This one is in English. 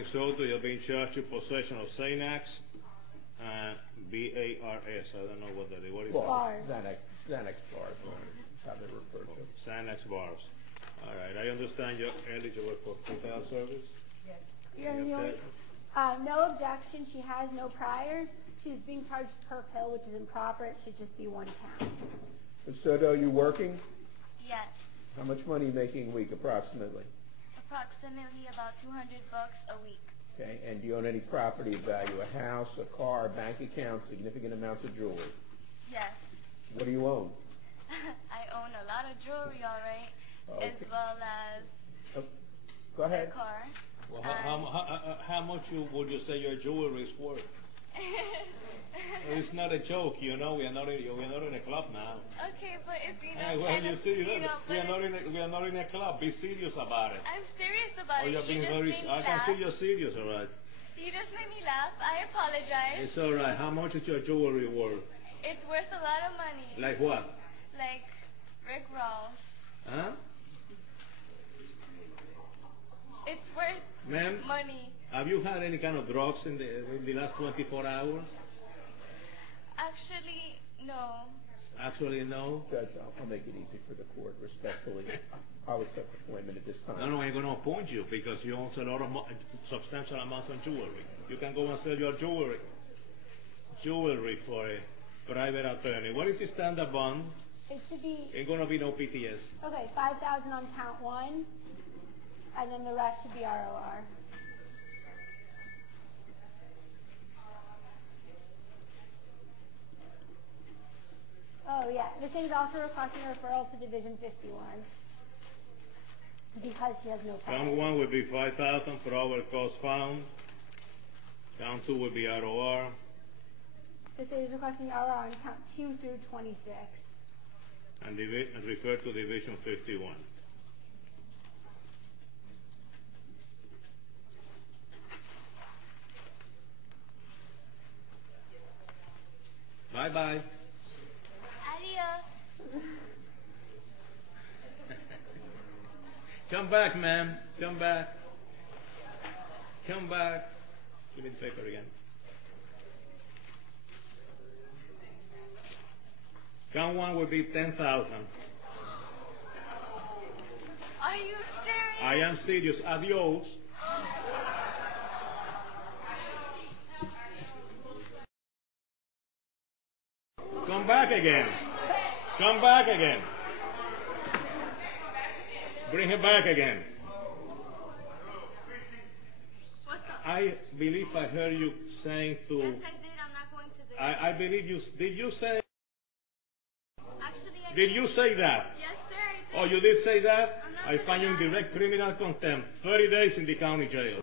Minnesota, you're being charged with possession of Xanax, B-A-R-S. I don't know what that is. What is that? Bars. Xanax bars, is how they're referred to. Xanax bars. All right, I understand you're eligible for pretrial service? Yes. Any objection? No objection. She has no priors. She's being charged per pill, which is improper. It should just be 1 count. Ms. Soto, are you working? Yes, How much money are you making a week, approximately? approximately about $200 a week. Okay, and do you own any property of value, a house, a car, a bank account, significant amounts of jewelry? Yes, What do you own? I own a lot of jewelry, all right, Okay. as well as Go a ahead. car. Well, how much would you say your jewelry is worth? It's not a joke, you know. We are not in a club now. Okay, but it's, Hey, well, kind you of, see, but we are not in a club. Be serious about it. I'm serious about Oh, it. you're You being just very. made me I can laugh. see you're serious, all right. You just made me laugh. I apologize. It's all right. How much is your jewelry worth? It's worth a lot of money. Like what? Like Rick Ross. Huh? It's worth Ma'am, money. have you had any kind of drugs in the last 24 hours? Actually, no. Actually, no. Judge, I'll make it easy for the court, respectfully. I'll accept appointment at this time. No, I'm going to appoint you because you own a lot of substantial amounts of jewelry. You can go and sell your jewelry for a private attorney. What is the standard bond? It should be, Ain't going to be no PTS. okay, 5,000 on count 1, and then the rest should be ROR. Oh yeah, this thing is also requesting a referral to Division 51 because she has no Count priors. 1 would be 5,000 per hour cost found. Count 2 would be ROR. This is requesting ROR on count 2 through 26. And refer to Division 51. Bye-bye. Adios. Come back, ma'am. Come back. Come back. Give me the paper again. Count 1 would be 10,000. Are you serious? I am serious. Adios. Come back again. Come back again. Bring him back again. What's up? I believe I heard you saying to... Yes, I did. I'm not going to the... I believe you... Did you say... Actually, I Did you say that? Yes, sir, I did. Oh, you did say that? I'm not I find you in gonna lie. direct criminal contempt. 30 days in the county jail.